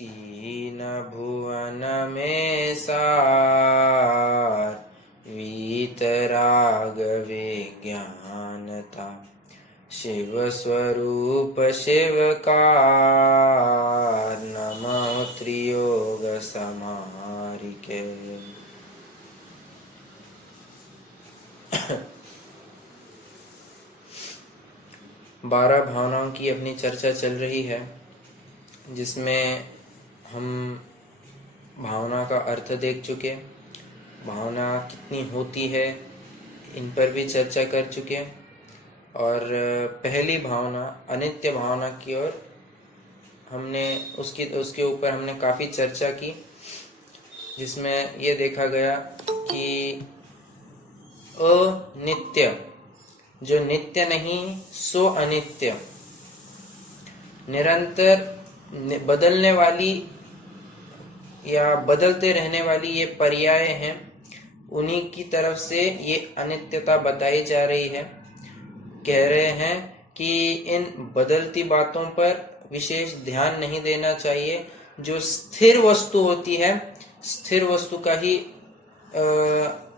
तीन भुवन में सार, वीतराग विज्ञानता, शिव स्वरूप शिवकार, नमो त्रियोग समारिके। 12 भावनाओं की अपनी चर्चा चल रही है, जिसमें हम भावना का अर्थ देख चुके, भावना कितनी होती है इन पर भी चर्चा कर चुके, और पहली भावना अनित्य भावना की ओर हमने उसके ऊपर हमने काफ़ी चर्चा की, जिसमें ये देखा गया कि अनित्य, जो नित्य नहीं सो अनित्य, निरंतर बदलने वाली या बदलते रहने वाली ये पर्याय हैं, उन्हीं की तरफ से ये अनित्यता बताई जा रही है। कह रहे हैं कि इन बदलती बातों पर विशेष ध्यान नहीं देना चाहिए, जो स्थिर वस्तु होती है स्थिर वस्तु का ही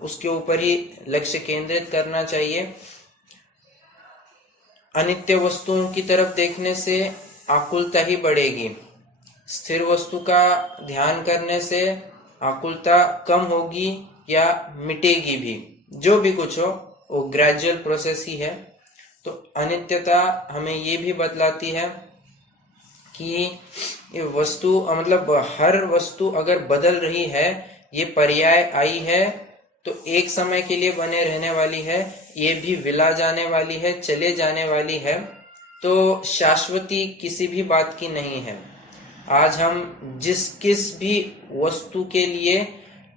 उसके ऊपर ही लक्ष्य केंद्रित करना चाहिए। अनित्य वस्तुओं की तरफ देखने से आकुलता ही बढ़ेगी, स्थिर वस्तु का ध्यान करने से आकुलता कम होगी या मिटेगी भी। जो भी कुछ हो वो ग्रेजुअल प्रोसेस ही है। तो अनित्यता हमें ये भी बतलाती है कि ये वस्तु मतलब हर वस्तु अगर बदल रही है, ये पर्याय आई है तो एक समय के लिए बने रहने वाली है, ये भी विला जाने वाली है, चले जाने वाली है, तो शाश्वती किसी भी बात की नहीं है। आज हम किस भी वस्तु के लिए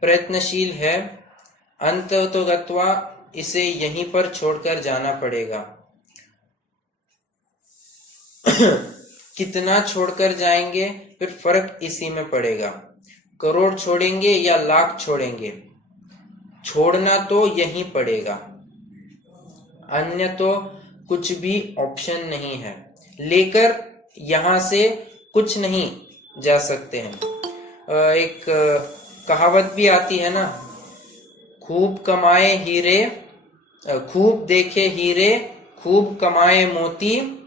प्रयत्नशील है, अंततोगत्वा इसे यहीं पर छोड़कर जाना पड़ेगा। कितना छोड़कर जाएंगे फिर फर्क इसी में पड़ेगा। करोड़ छोड़ेंगे या लाख छोड़ेंगे, छोड़ना तो यहीं पड़ेगा, अन्य तो कुछ भी ऑप्शन नहीं है। लेकर यहां से कुछ नहीं जा सकते हैं। एक कहावत भी आती है ना, खूब कमाए हीरे, खूब देखे हीरे, खूब कमाए मोती,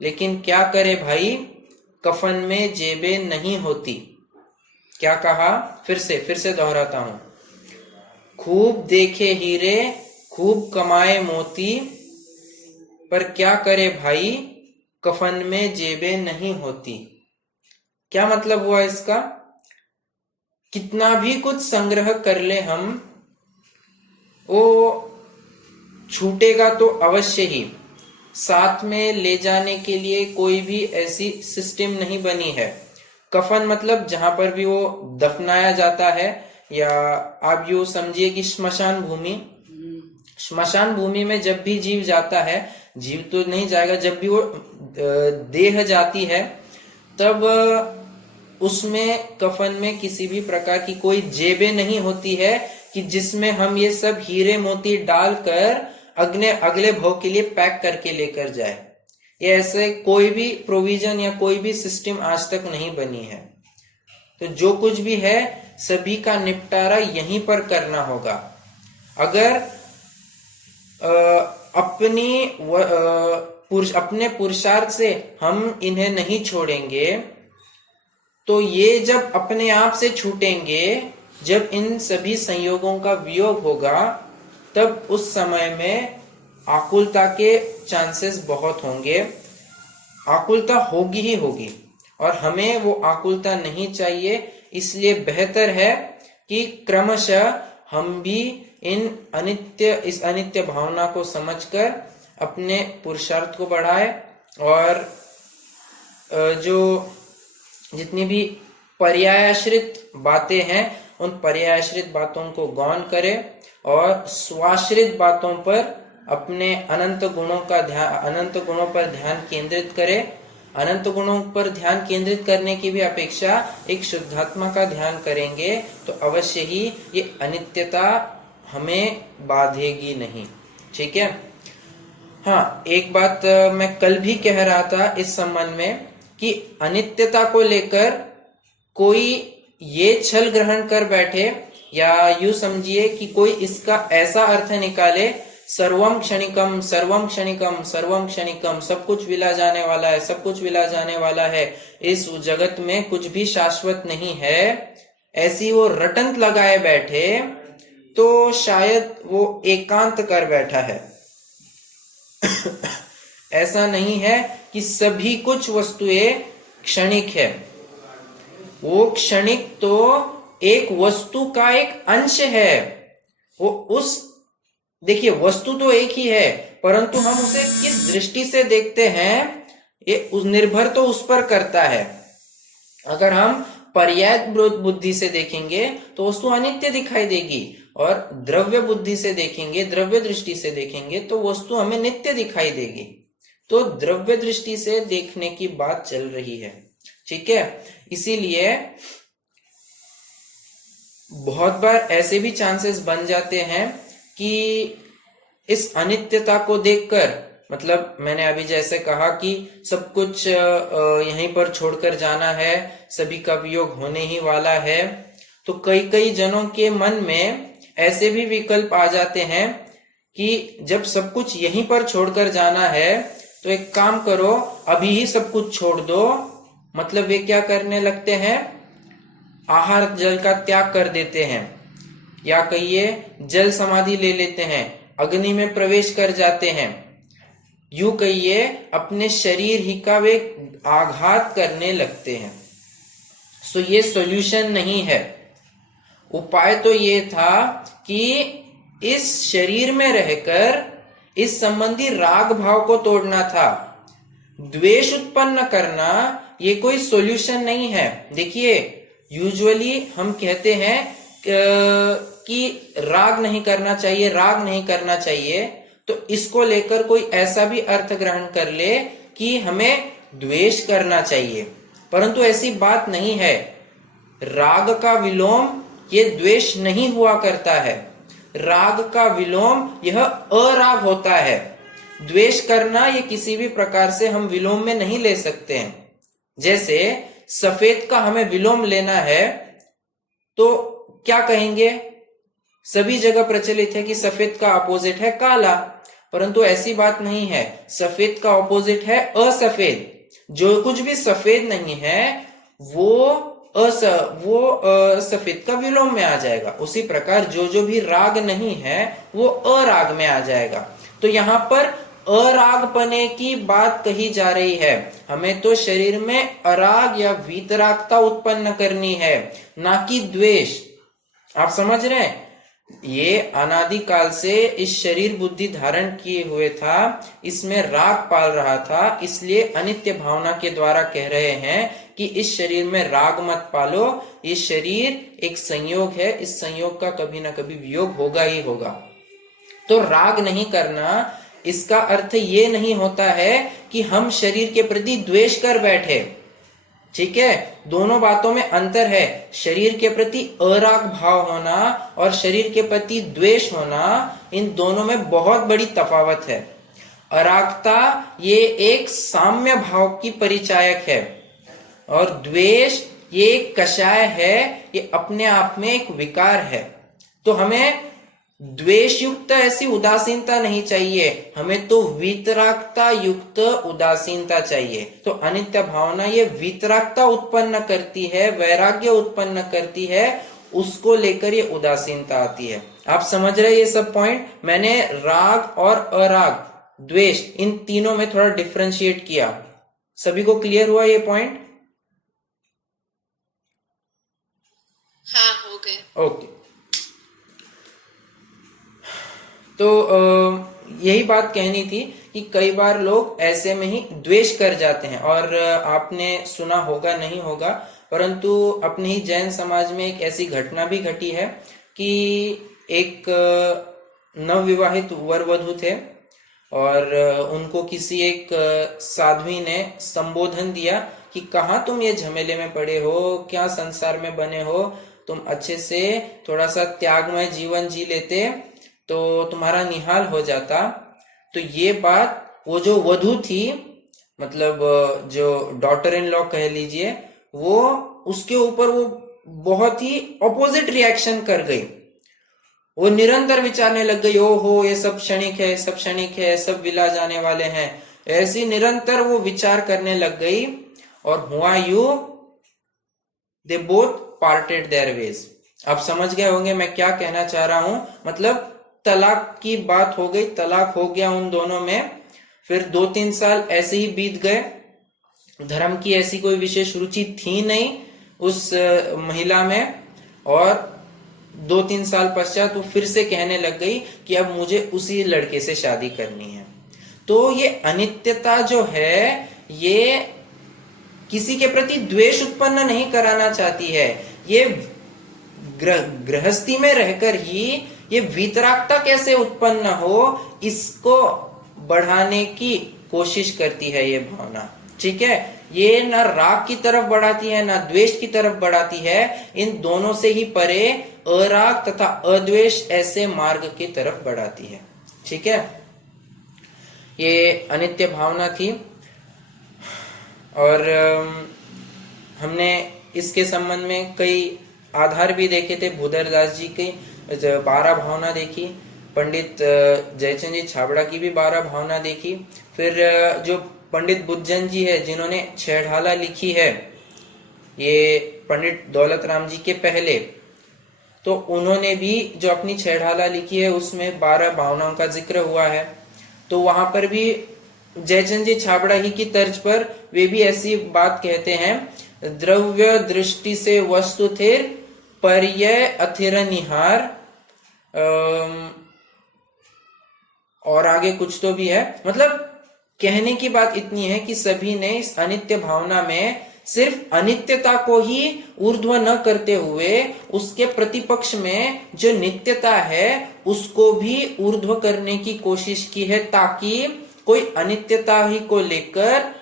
लेकिन क्या करे भाई कफन में जेबें नहीं होती। क्या कहा? फिर से दोहराता हूं, खूब देखे हीरे, खूब कमाए मोती, पर क्या करे भाई कफन में जेबें नहीं होती। क्या मतलब हुआ इसका? कितना भी कुछ संग्रह कर ले हम, वो छूटेगा तो अवश्य ही। साथ में ले जाने के लिए कोई भी ऐसी सिस्टम नहीं बनी है। कफन मतलब जहां पर भी वो दफनाया जाता है, या आप यूं समझिए कि श्मशान भूमि में जब भी जीव जाता है, जीव तो नहीं जाएगा, जब भी वो देह जाती है तब उसमें कफन में किसी भी प्रकार की कोई जेबें नहीं होती है कि जिसमें हम ये सब हीरे मोती डालकर अगले भव के लिए पैक करके लेकर जाए। ये ऐसे कोई भी प्रोविजन या कोई भी सिस्टम आज तक नहीं बनी है। तो जो कुछ भी है सभी का निपटारा यहीं पर करना होगा। अगर अपने पुरुषार्थ से हम इन्हें नहीं छोड़ेंगे, तो ये जब अपने आप से छूटेंगे, जब इन सभी संयोगों का वियोग होगा, तब उस समय में आकुलता के चांसेस बहुत होंगे। आकुलता होगी ही होगी, और हमें वो आकुलता नहीं चाहिए। इसलिए बेहतर है कि क्रमशः हम भी इस अनित्य भावना को समझकर अपने पुरुषार्थ को बढ़ाए, और जो जितनी भी पर्यायाश्रित बातें हैं उन पर्यायाश्रित बातों को गौण करें, और स्वाश्रित बातों पर अपने अनंत गुणों पर ध्यान केंद्रित करें। अनंत गुणों पर ध्यान केंद्रित करने की भी अपेक्षा एक शुद्धात्मा का ध्यान करेंगे तो अवश्य ही ये अनित्यता हमें बाधेगी नहीं। ठीक है। हाँ, एक बात मैं कल भी कह रहा था इस संबंध में कि अनित्यता को लेकर कोई ये छल ग्रहण कर बैठे, या यूं समझिए कि कोई इसका ऐसा अर्थ निकाले, सर्वम क्षणिकम सर्वम क्षणिकम सर्वम क्षणिकम, सब कुछ विला जाने वाला है, सब कुछ विला जाने वाला है, इस जगत में कुछ भी शाश्वत नहीं है, ऐसी वो रटंत लगाए बैठे, तो शायद वो एकांत कर बैठा है। ऐसा नहीं है कि सभी कुछ वस्तुएं क्षणिक है। वो क्षणिक तो एक वस्तु का एक अंश है। वो उस देखिए, वस्तु तो एक ही है, परंतु हम उसे किस दृष्टि से देखते हैं ये निर्भर तो उस पर करता है। अगर हम पर्याय बुद्धि से देखेंगे तो वस्तु अनित्य दिखाई देगी, और द्रव्य बुद्धि से देखेंगे, द्रव्य दृष्टि से देखेंगे तो वस्तु हमें नित्य दिखाई देगी। तो द्रव्य दृष्टि से देखने की बात चल रही है, ठीक है। इसीलिए बहुत बार ऐसे भी चांसेस बन जाते हैं कि इस अनित्यता को देखकर, मतलब मैंने अभी जैसे कहा कि सब कुछ यहीं पर छोड़कर जाना है, सभी का वियोग होने ही वाला है, तो कई कई जनों के मन में ऐसे भी विकल्प आ जाते हैं कि जब सब कुछ यहीं पर छोड़कर जाना है तो एक काम करो, अभी ही सब कुछ छोड़ दो। मतलब वे क्या करने लगते हैं, आहार जल का त्याग कर देते हैं, या कहिए जल समाधि ले लेते हैं, अग्नि में प्रवेश कर जाते हैं, यूं कहिए अपने शरीर ही का वे आघात करने लगते हैं। सो ये सॉल्यूशन नहीं है। उपाय तो ये था कि इस शरीर में रहकर इस संबंधी राग भाव को तोड़ना था। द्वेष उत्पन्न करना ये कोई सॉल्यूशन नहीं है। देखिए, यूजुअली हम कहते हैं कि राग नहीं करना चाहिए, राग नहीं करना चाहिए, तो इसको लेकर कोई ऐसा भी अर्थ ग्रहण कर ले कि हमें द्वेष करना चाहिए, परंतु ऐसी बात नहीं है। राग का विलोम ये द्वेष नहीं हुआ करता है। राग का विलोम यह अराग होता है। द्वेष करना ये किसी भी प्रकार से हम विलोम में नहीं ले सकते हैं। जैसे सफेद का हमें विलोम लेना है तो क्या कहेंगे, सभी जगह प्रचलित है कि सफेद का अपोजिट है काला, परंतु ऐसी बात नहीं है। सफेद का अपोजिट है असफेद। जो कुछ भी सफेद नहीं है वो सफेद का विलोम में आ जाएगा। उसी प्रकार जो जो भी राग नहीं है वो अराग में आ जाएगा। तो यहाँ पर अरागपने की बात कही जा रही है। हमें तो शरीर में अराग या वीतरागता उत्पन्न करनी है, ना कि द्वेष। आप समझ रहे हैं, ये अनादिकाल से इस शरीर बुद्धि धारण किए हुए था, इसमें राग पाल रहा था, इसलिए अनित्य भावना के द्वारा कह रहे हैं कि इस शरीर में राग मत पालो। ये शरीर एक संयोग है, इस संयोग का कभी ना कभी वियोग होगा ही होगा। तो राग नहीं करना, इसका अर्थ ये नहीं होता है कि हम शरीर के प्रति द्वेष कर बैठे। ठीक है, दोनों बातों में अंतर है। शरीर के प्रति अराग भाव होना और शरीर के प्रति द्वेष होना, इन दोनों में बहुत बड़ी तफावत है। अरागता ये एक साम्य भाव की परिचायक है, और द्वेष ये एक कषाय है, ये अपने आप में एक विकार है। तो हमें द्वेष युक्त ऐसी उदासीनता नहीं चाहिए, हमें तो वीतरागता युक्त उदासीनता चाहिए। तो अनित्य भावना ये वीतरागता उत्पन्न करती है, वैराग्य उत्पन्न करती है, उसको लेकर ये उदासीनता आती है। आप समझ रहे ये सब पॉइंट? मैंने राग और अराग, द्वेष, इन तीनों में थोड़ा डिफरेंशिएट किया। सभी को क्लियर हुआ ये पॉइंट? हाँ, हो गए। ओके, तो यही बात कहनी थी कि कई बार लोग ऐसे में ही द्वेष कर जाते हैं। और आपने सुना होगा, नहीं होगा, परंतु अपने ही जैन समाज में एक ऐसी घटना भी घटी है कि एक नवविवाहित वर वधू थे और उनको किसी एक साध्वी ने संबोधन दिया कि कहाँ तुम ये झमेले में पड़े हो, क्या संसार में बने हो, तुम अच्छे से थोड़ा सा त्यागमय जीवन जी लेते तो तुम्हारा निहाल हो जाता। तो ये बात वो जो वधू थी, मतलब जो डॉटर इन लॉ कह लीजिए, वो उसके ऊपर वो बहुत ही ऑपोजिट रिएक्शन कर गई। वो निरंतर विचारने लग गई, ओ हो ये सब क्षणिक है, सब क्षणिक है, सब विला जाने वाले हैं। ऐसी निरंतर वो विचार करने लग गई और हुआ you, they both parted their ways. आप समझ गए होंगे मैं क्या कहना चाह रहा हूं। मतलब तलाक की बात हो गई, तलाक हो गया उन दोनों में। फिर 2-3 साल ऐसे ही बीत गए। धर्म की ऐसी कोई विशेष रुचि थी नहीं उस महिला में, और 2-3 साल पश्चात वो फिर से कहने लग गई कि अब मुझे उसी लड़के से शादी करनी है। तो ये अनित्यता जो है ये किसी के प्रति द्वेष उत्पन्न नहीं कराना चाहती है। ये गृहस्थी में रहकर ही ये वितरागता कैसे उत्पन्न हो, इसको बढ़ाने की कोशिश करती है ये भावना। ठीक है, ये ना राग की तरफ बढ़ाती है ना द्वेष की तरफ बढ़ाती है। इन दोनों से ही परे अराग तथा अद्वेष ऐसे मार्ग की तरफ बढ़ाती है। ठीक है, ये अनित्य भावना थी। और हमने इसके संबंध में कई आधार भी देखे थे। भूधरदास जी की 12 भावना देखी, पंडित जयचंद जी छाबड़ा की भी 12 भावना देखी। फिर जो पंडित बुद्धजन जी है जिन्होंने छेड़ाला लिखी है, ये पंडित दौलत राम जी के पहले, तो उन्होंने भी जो अपनी छेड़ाला लिखी है उसमें 12 भावनाओं का जिक्र हुआ है। तो वहां पर भी जयचंद जी छाबड़ा ही की तर्ज पर वे भी ऐसी बात कहते हैं, द्रव्य दृष्टि से वस्तु थिर पर्यय अथिर निहार, और आगे कुछ तो भी है। मतलब कहने की बात इतनी है कि सभी ने इस अनित्य भावना में सिर्फ अनित्यता को ही ऊर्ध्व न करते हुए उसके प्रतिपक्ष में जो नित्यता है उसको भी ऊर्ध्व करने की कोशिश की है, ताकि कोई अनित्यता ही को लेकर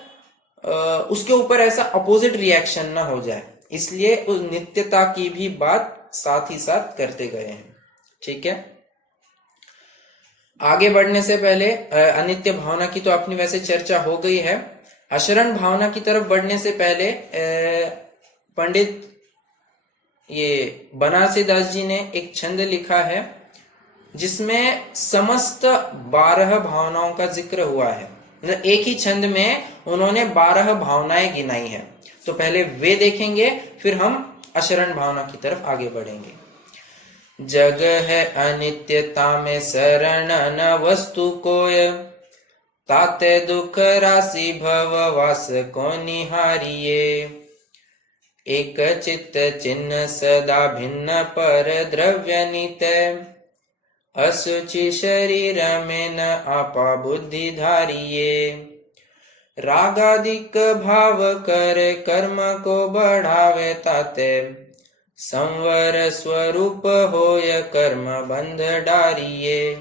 उसके ऊपर ऐसा अपोजिट रिएक्शन ना हो जाए। इसलिए उस नित्यता की भी बात साथ ही साथ करते गए हैं। ठीक है, आगे बढ़ने से पहले अनित्य भावना की तो अपनी वैसे चर्चा हो गई है। अशरण भावना की तरफ बढ़ने से पहले पंडित ये बनारसी दास जी ने एक छंद लिखा है जिसमें समस्त 12 भावनाओं का जिक्र हुआ है। एक ही छंद में उन्होंने 12 भावनाएं गिनाई है। तो पहले वे देखेंगे, फिर हम अशरण भावना की तरफ आगे बढ़ेंगे। जग है अनित्यता में शरण न वस्तु कोय, ताते दुख राशि भव वास को निहारिये। एक चित्त चिन्ह सदा भिन्न पर द्रव्य नित, असुचि शरीर में न आपा बुद्धि धारिये। रागादिक भाव कर कर्म को बढ़ावे, ताते संवर स्वरूप होय कर्म बंध डारिये।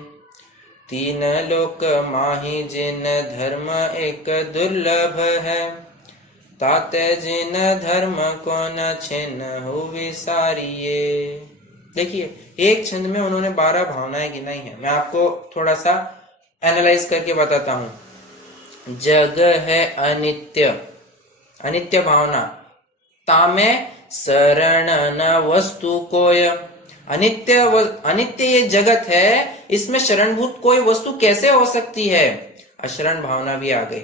तीन लोक माही जिन धर्म एक दुर्लभ है, ताते जिन धर्म को न छिन्न हो विसारिये। देखिए, एक छंद में उन्होंने 12 भावनाएं गिनाई हैं। मैं आपको थोड़ा सा एनालाइज करके बताता हूं। जग है अनित्य, अनित्य भावना। तामे शरण न वस्तु कोय, अनित्य ये जगत है, इसमें शरणभूत कोई वस्तु कैसे हो सकती है? अशरण भावना भी आ गई।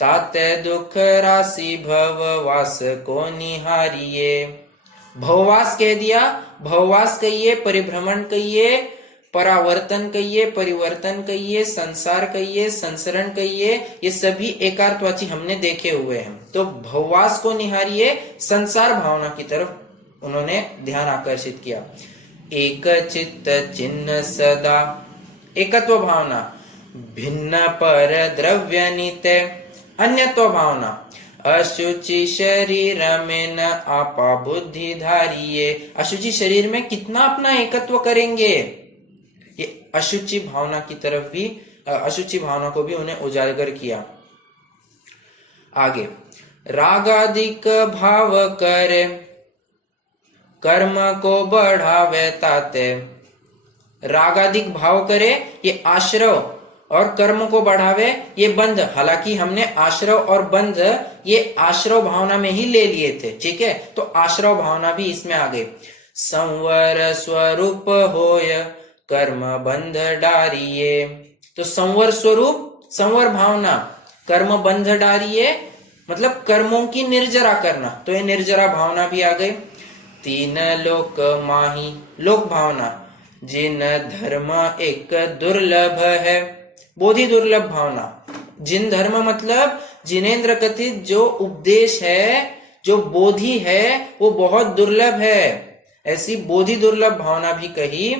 ताते दुख राशि भव वास को निहारिये। भववास कह दिया, भववास कहिए, परिभ्रमण कहिए, परावर्तन कहिए, परिवर्तन कहिए, संसार कहिए, संसरण कहिए, ये सभी एकार्थवाची हमने देखे हुए हैं। तो भववास को निहारिये, संसार भावना की तरफ उन्होंने ध्यान आकर्षित किया। एक चित्त चिन्ह सदा, एकत्व भावना। भिन्न पर द्रव्य नित्य, अन्यत्व भावना। अशुचि शरीर में न आपा बुद्धि धारिये। अशुचि शरीर में कितना अपना एकत्व करेंगे? ये अशुचि भावना की तरफ भी, अशुचि भावना को भी उन्हें उजागर किया। आगे, रागादिक भाव करे कर्म को बढ़ावे, ताते रागादिक भाव करे, ये आश्रव और कर्म को बढ़ावे, ये बंध। हालांकि हमने आश्रव और बंध ये आश्रव भावना में ही ले लिए थे, ठीक है, तो आश्रव भावना भी इसमें आ गई। संवर स्वरूप होय कर्म बंध डारिये, तो संवर स्वरूप, संवर भावना, कर्म बंध डारिये मतलब कर्मों की निर्जरा करना, तो ये निर्जरा भावना भी आ गई। तीन लोक माही, लोक भावना, जिन धर्म एक दुर्लभ है, बोधि दुर्लभ भावना। जिन धर्म मतलब जिनेन्द्र कथित जो उपदेश है, जो बोधि है, वो बहुत दुर्लभ है, ऐसी बोधि दुर्लभ भावना भी कही।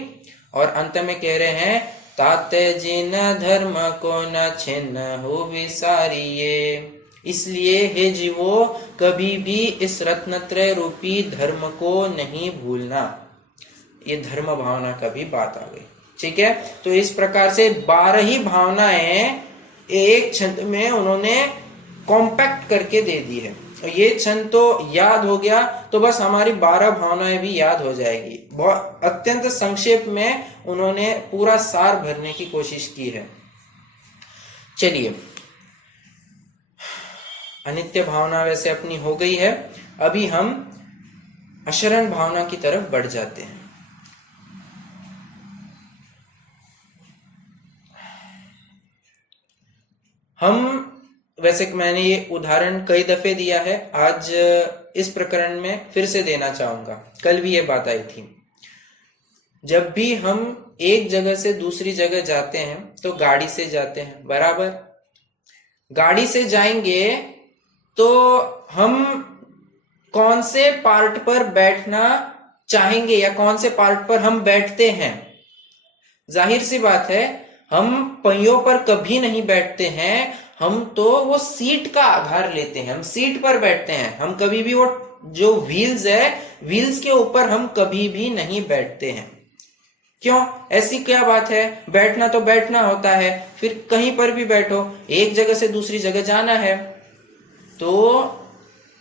और अंत में कह रहे हैं ताते जिन धर्म को न छिन्न हो विसारिये, इसलिए हे जीवो कभी भी इस रत्नत्रय रूपी धर्म को नहीं भूलना। ये धर्म भावना का भी बात आ गई, ठीक है। तो इस प्रकार से 12 ही भावनाएं एक छंद में उन्होंने कॉम्पैक्ट करके दे दी है। ये छंद तो याद हो गया तो बस हमारी 12 भावनाएं भी याद हो जाएगी। बहुत अत्यंत संक्षेप में उन्होंने पूरा सार भरने की कोशिश की है। चलिए, अनित्य भावना वैसे अपनी हो गई है, अभी हम अशरण भावना की तरफ बढ़ जाते हैं। हम वैसे मैंने ये उदाहरण कई दफे दिया है, आज इस प्रकरण में फिर से देना चाहूंगा। कल भी ये बात आई थी, जब भी हम एक जगह से दूसरी जगह जाते हैं तो गाड़ी से जाते हैं, बराबर। गाड़ी से जाएंगे तो हम कौन से पार्ट पर बैठना चाहेंगे या कौन से पार्ट पर हम बैठते हैं? जाहिर सी बात है, हम पहियों पर कभी नहीं बैठते हैं, हम तो वो सीट का आधार लेते हैं, हम सीट पर बैठते हैं। हम कभी भी वो जो व्हील्स है, व्हील्स के ऊपर हम कभी भी नहीं बैठते हैं। क्यों? ऐसी क्या बात है? बैठना तो बैठना होता है, फिर कहीं पर भी बैठो, एक जगह से दूसरी जगह जाना है। तो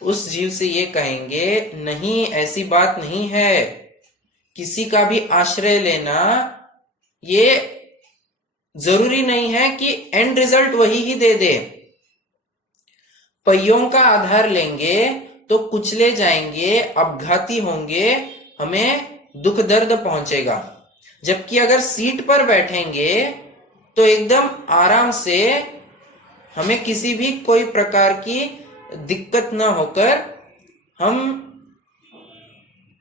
उस जीव से ये कहेंगे नहीं, ऐसी बात नहीं है। किसी का भी आश्रय लेना ये जरूरी नहीं है कि एंड रिजल्ट वही ही दे दे। पहियों का आधार लेंगे तो कुचले जाएंगे, अपघाती होंगे, हमें दुख दर्द पहुंचेगा। जबकि अगर सीट पर बैठेंगे तो एकदम आराम से हमें किसी भी कोई प्रकार की दिक्कत न होकर हम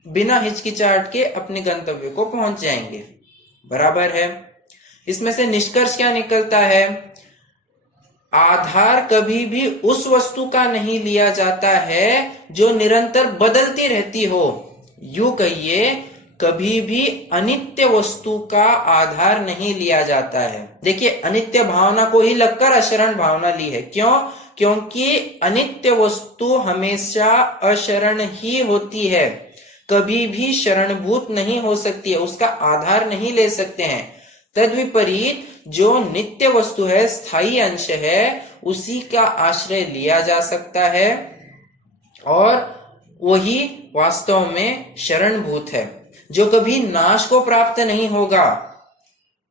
बिना हिचकिचाहट के अपने गंतव्य को पहुंच जाएंगे, बराबर है। इसमें से निष्कर्ष क्या निकलता है? आधार कभी भी उस वस्तु का नहीं लिया जाता है जो निरंतर बदलती रहती हो। यूं कहिए, कभी भी अनित्य वस्तु का आधार नहीं लिया जाता है। देखिए, अनित्य भावना को ही लगकर अशरण भावना ली है। क्यों? क्योंकि अनित्य वस्तु हमेशा अशरण ही होती है, कभी भी शरणभूत नहीं हो सकती है, उसका आधार नहीं ले सकते हैं। तद्विपरीत जो नित्य वस्तु है, स्थायी अंश है, उसी का आश्रय लिया जा सकता है और वही वास्तव में शरणभूत है, जो कभी नाश को प्राप्त नहीं होगा,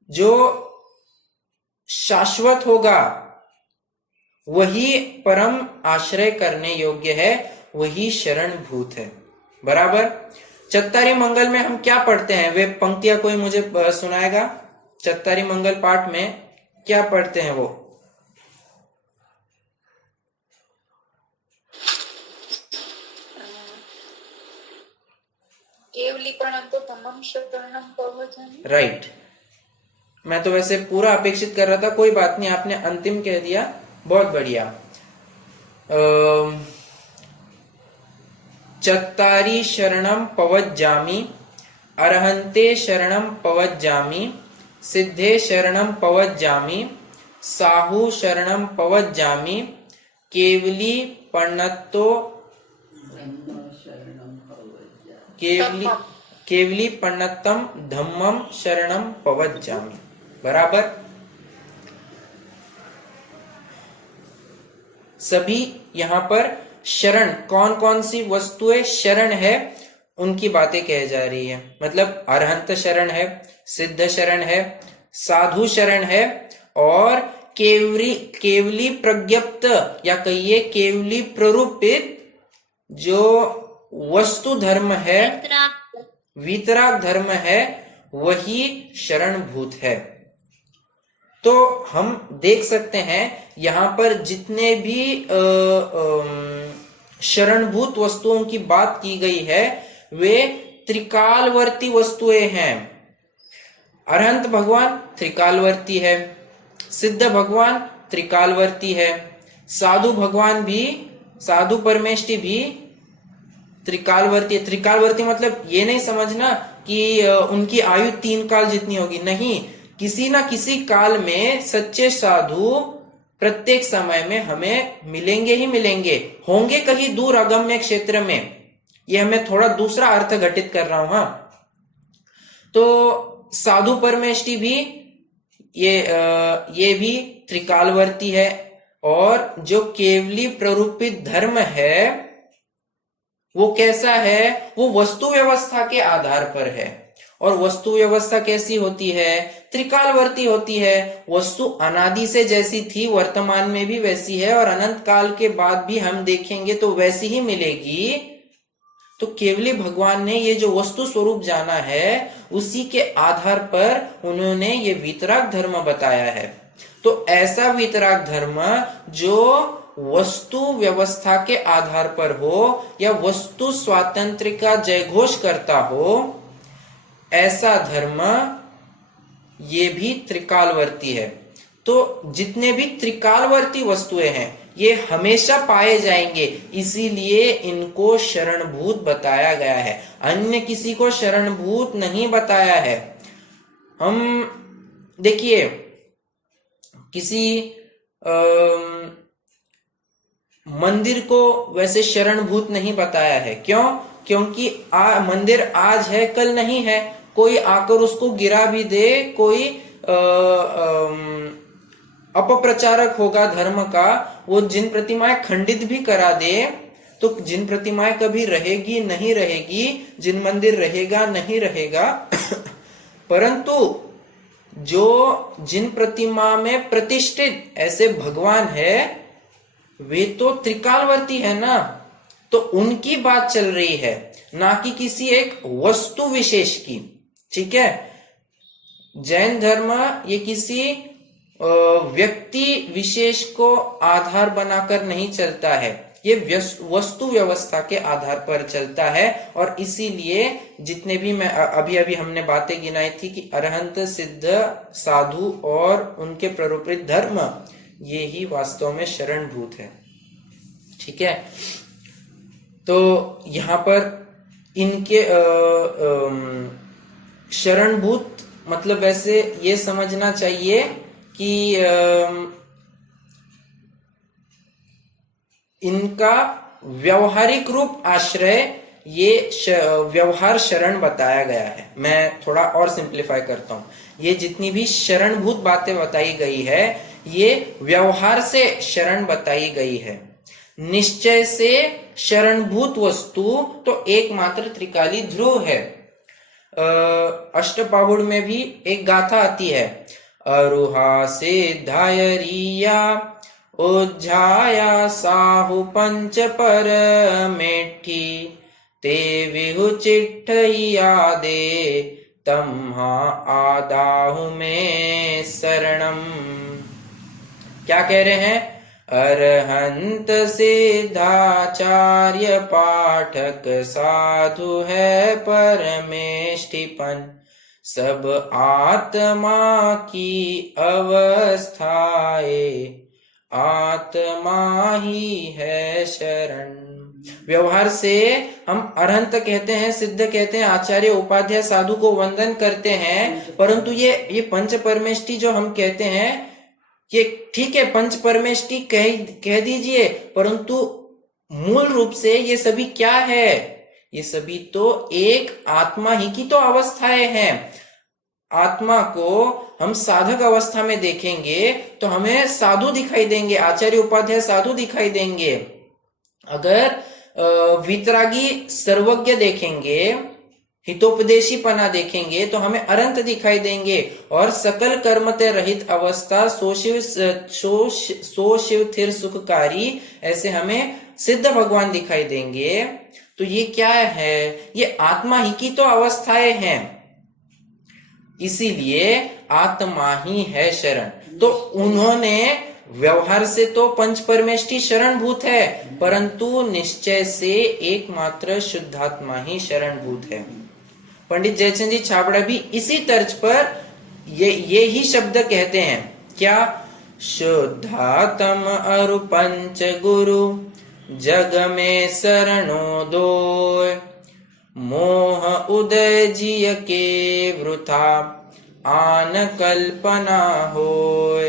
जो शाश्वत होगा, वही परम आश्रय करने योग्य है, वही शरणभूत है, बराबर। चत्तारी मंगल में हम क्या पढ़ते हैं? वे पंक्तियां कोई मुझे सुनाएगा? चत्तारी मंगल पाठ में क्या पढ़ते हैं वो? राइट। मैं तो वैसे पूरा अपेक्षित कर रहा था, कोई बात नहीं, आपने अंतिम कह दिया, बहुत बढ़िया। चत्तारी शरणम पवज्जामि, अरहंते शरणम पवज्जामि, सिद्धे शरणम पवज्जामि, साहु शरणम पवज्जामि, केवली पन्नत्तो केवली पन्नत्तम धम्मम शरणम पवज्जामि, बराबर। सभी यहाँ पर शरण, कौन कौन सी वस्तुएं शरण है उनकी बातें कह जा रही है। मतलब अरहंत शरण है, सिद्ध शरण है, साधु शरण है और केवली प्रज्ञप्त या कहिए केवली प्ररूपित जो वस्तु धर्म है, वीतराग धर्म है, वही शरणभूत है। तो हम देख सकते हैं यहाँ पर जितने भी शरणभूत वस्तुओं की बात की गई है वे त्रिकालवर्ती वस्तुएं हैं। अरहंत भगवान त्रिकालवर्ती है, सिद्ध भगवान त्रिकालवर्ती है, साधु भगवान भी, साधु परमेष्टि भी त्रिकालवर्ती है। त्रिकालवर्ती मतलब ये नहीं समझना कि उनकी आयु 3 काल जितनी होगी, नहीं, किसी ना किसी काल में सच्चे साधु प्रत्येक समय में हमें मिलेंगे ही मिलेंगे, होंगे कहीं दूर अगम्य क्षेत्र में। ये हमें थोड़ा दूसरा अर्थ घटित कर रहा हूं। हाँ, तो साधु परमेष्टि भी ये भी त्रिकालवर्ती है। और जो केवली प्ररूपित धर्म है वो कैसा है? वो वस्तु व्यवस्था के आधार पर है। और वस्तु व्यवस्था कैसी होती है? त्रिकालवर्ती होती है। वस्तु अनादि से जैसी थी वर्तमान में भी वैसी है, और अनंत काल के बाद भी हम देखेंगे तो वैसी ही मिलेगी। तो केवली भगवान ने ये जो वस्तु स्वरूप जाना है उसी के आधार पर उन्होंने ये वीतराग धर्म बताया है। तो ऐसा वीतराग धर्म जो वस्तु व्यवस्था के आधार पर हो या वस्तु स्वातंत्र्य का जयघोष करता हो, ऐसा धर्म ये भी त्रिकालवर्ती है। तो जितने भी त्रिकालवर्ती वस्तुएं हैं ये हमेशा पाए जाएंगे, इसीलिए इनको शरणभूत बताया गया है, अन्य किसी को शरणभूत नहीं बताया है। हम देखिए किसी मंदिर को वैसे शरणभूत नहीं बताया है। क्यों? क्योंकि मंदिर आज है कल नहीं है। कोई आकर उसको गिरा भी दे, कोई अपप्रचारक होगा धर्म का, वो जिन प्रतिमाएं खंडित भी करा दे, तो जिन प्रतिमाएं कभी रहेगी नहीं रहेगी, जिन मंदिर रहेगा नहीं रहेगा परंतु जो जिन प्रतिमा में प्रतिष्ठित ऐसे भगवान है वे तो त्रिकालवर्ती है ना, तो उनकी बात चल रही है, ना कि किसी एक वस्तु विशेष की। ठीक है, जैन धर्म ये किसी व्यक्ति विशेष को आधार बनाकर नहीं चलता है, ये वस्तु व्यवस्था के आधार पर चलता है। और इसीलिए जितने भी मैं अभी हमने बातें गिनाई थी कि अरहंत, सिद्ध, साधु और उनके प्ररूपित धर्म, ये ही वास्तव में शरणभूत है। ठीक है, तो यहाँ पर इनके शरणभूत मतलब वैसे ये समझना चाहिए कि इनका व्यवहारिक रूप आश्रय ये व्यवहार शरण बताया गया है। मैं थोड़ा और सिंप्लीफाई करता हूं, ये जितनी भी शरणभूत बातें बताई गई है ये व्यवहार से शरण बताई गई है। निश्चय से शरणभूत वस्तु तो एकमात्र त्रिकाली ध्रुव है। अष्टपाहुड़ में भी एक गाथा आती है, अरुहा से धायरिया उज्झाया साहु पंच पर मेठी ते विहु चिट्ठिया दे तम्हा आदाहु में शरणम। क्या कह रहे हैं? अरहंत सिद्धाचार्य पाठक साधु है परमेष्ठिपन, सब आत्मा की अवस्थाए आत्मा ही है शरण। व्यवहार से हम अरहंत कहते हैं, सिद्ध कहते हैं, आचार्य उपाध्याय साधु को वंदन करते हैं, परंतु ये पंच परमेष्टि जो हम कहते हैं ये ठीक है, पंच परमेष्टि कह दीजिए, परंतु मूल रूप से ये सभी क्या है? ये सभी तो एक आत्मा ही की तो अवस्थाएं हैं। आत्मा को हम साधक अवस्था में देखेंगे तो हमें साधु दिखाई देंगे, आचार्य उपाध्याय साधु दिखाई देंगे। अगर वितरागी सर्वज्ञ देखेंगे, हितोपदेशीपना देखेंगे तो हमें अनंत दिखाई देंगे, और सकल कर्मते रहित अवस्था सो शिव थिर सुखकारी, ऐसे हमें सिद्ध भगवान दिखाई देंगे। तो ये क्या है? ये आत्मा ही की तो अवस्थाएं हैं, इसीलिए आत्मा ही है शरण। तो उन्होंने व्यवहार से तो पंच परमेष्टि शरणभूत है, परंतु निश्चय से एकमात्र शुद्धात्मा ही शरणभूत है। पंडित जयचंद जी छाबड़ा भी इसी तर्ज पर ये ही शब्द कहते हैं, क्या? शुद्धात्म अरु पंच गुरु जग में शरणो दोय, मोह उदय जिय के वृथा आन कल्पना होय।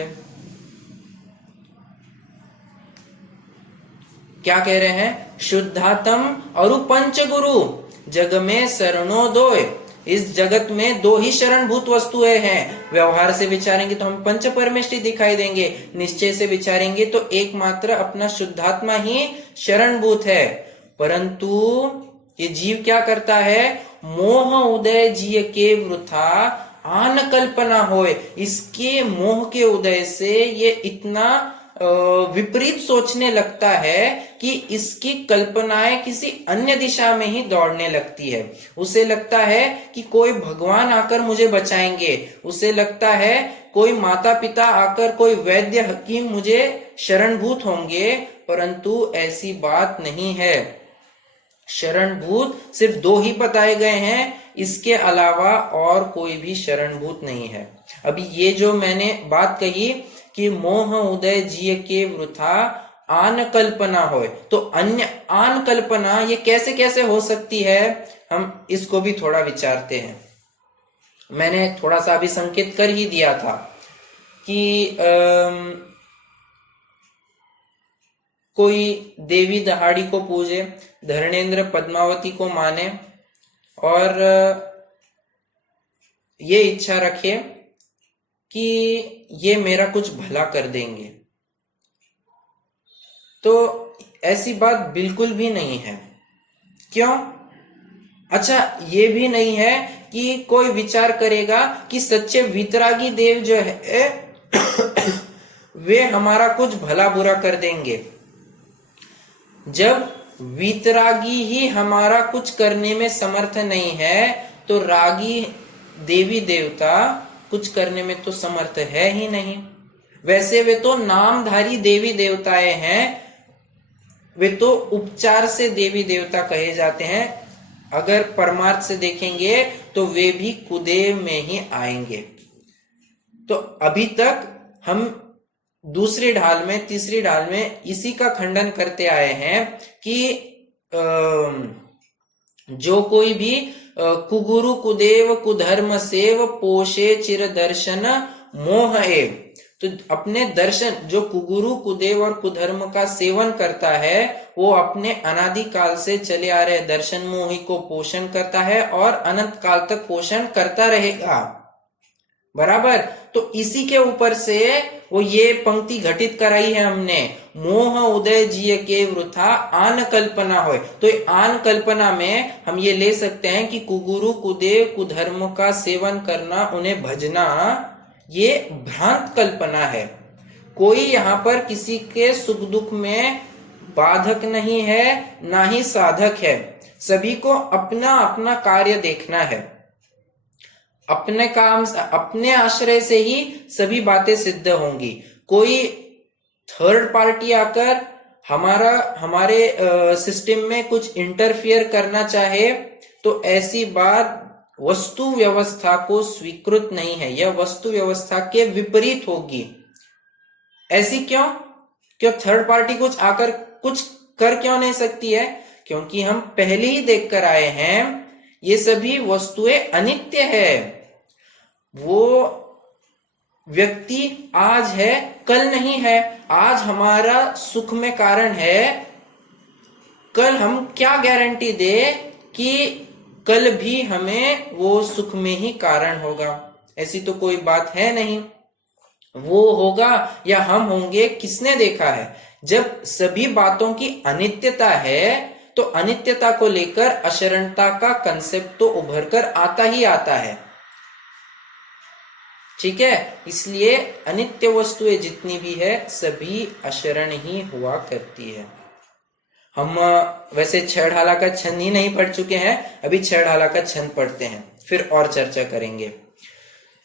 क्या कह रहे हैं? शुद्धात्म और पंच गुरु जग में शरणो दोय। इस जगत में दो ही शरणभूत वस्तुएं हैं। व्यवहार से विचारेंगे तो हम पंच परमेष्टि दिखाई देंगे, निश्चय से विचारेंगे तो एकमात्र अपना शुद्धात्मा ही शरणभूत है। परंतु ये जीव क्या करता है? मोह उदय जिय के वृथा आन कल्पना होए। इसके मोह के उदय से ये इतना विपरीत सोचने लगता है कि इसकी कल्पनाएं किसी अन्य दिशा में ही दौड़ने लगती है। उसे लगता है कि कोई भगवान आकर मुझे बचाएंगे, उसे लगता है कोई माता पिता आकर, कोई वैद्य हकीम मुझे शरणभूत होंगे, परंतु ऐसी बात नहीं है। शरणभूत सिर्फ दो ही बताए गए हैं, इसके अलावा और कोई भी शरणभूत नहीं है। अभी ये जो मैंने बात कही कि मोह उदय जिय के वृथा आन कल्पना होए, तो अन्य आन कल्पना ये कैसे कैसे हो सकती है, हम इसको भी थोड़ा विचारते हैं। मैंने थोड़ा सा अभी संकेत कर ही दिया था कि कोई देवी दहाड़ी को पूजे, धर्मेंद्र पद्मावती को माने और ये इच्छा रखे कि ये मेरा कुछ भला कर देंगे, तो ऐसी बात बिल्कुल भी नहीं है। क्यों? अच्छा, ये भी नहीं है कि कोई विचार करेगा कि सच्चे वितरागी देव जो है वे हमारा कुछ भला बुरा कर देंगे। जब वितरागी ही हमारा कुछ करने में समर्थ नहीं है, तो रागी देवी देवता कुछ करने में तो समर्थ है ही नहीं। वैसे वे तो नामधारी देवी देवताएं हैं, वे तो उपचार से देवी देवता कहे जाते हैं। अगर परमार्थ से देखेंगे तो वे भी कुदेव में ही आएंगे। तो अभी तक हम दूसरी ढाल में, तीसरी ढाल में इसी का खंडन करते आए हैं कि जो कोई भी कुगुरु कुदेव कुधर्म सेव पोषे चिर दर्शन मोह एव, तो अपने दर्शन, जो कुगुरु कुदेव और कुधर्म का सेवन करता है, वो अपने अनादि काल से चले आ रहे दर्शन मोही को पोषण करता है और अनंत काल तक पोषण करता रहेगा। बराबर। तो इसी के ऊपर से वो ये पंक्ति घटित कराई है हमने, मोह उदय जिय के वृथा आन कल्पना होए। तो आन कल्पना में हम ये ले सकते हैं कि कुगुरु कुदेव कुधर्म का सेवन करना, उन्हें भजना, ये भ्रांत कल्पना है। कोई यहाँ पर किसी के सुख दुख में बाधक नहीं है, ना ही साधक है। सभी को अपना अपना कार्य देखना है। अपने काम, अपने आश्रय से ही सभी बातें सिद्ध होंगी। कोई थर्ड पार्टी आकर हमारे सिस्टम में कुछ इंटरफियर करना चाहे, तो ऐसी बात वस्तु व्यवस्था को स्वीकृत नहीं है। यह वस्तु व्यवस्था के विपरीत होगी। ऐसी क्यों? क्यों थर्ड पार्टी कुछ आकर कुछ कर क्यों नहीं सकती है? क्योंकि हम पहले ही देख कर आए हैं, ये सभी वस्तुएं अनित्य है। वो व्यक्ति आज है, कल नहीं है। आज हमारा सुख में कारण है, कल हम क्या गारंटी दे कि कल भी हमें वो सुख में ही कारण होगा? ऐसी तो कोई बात है नहीं। वो होगा या हम होंगे, किसने देखा है? जब सभी बातों की अनित्यता है, तो अनित्यता को लेकर अशरणता का कंसेप्ट तो उभर कर आता ही आता है। ठीक है, इसलिए अनित्य वस्तुएं जितनी भी है सभी अशरण ही हुआ करती है। हम वैसे छह ढाला का छंद ही नहीं पढ़ चुके हैं, अभी छह ढाला का छंद पढ़ते हैं, फिर और चर्चा करेंगे।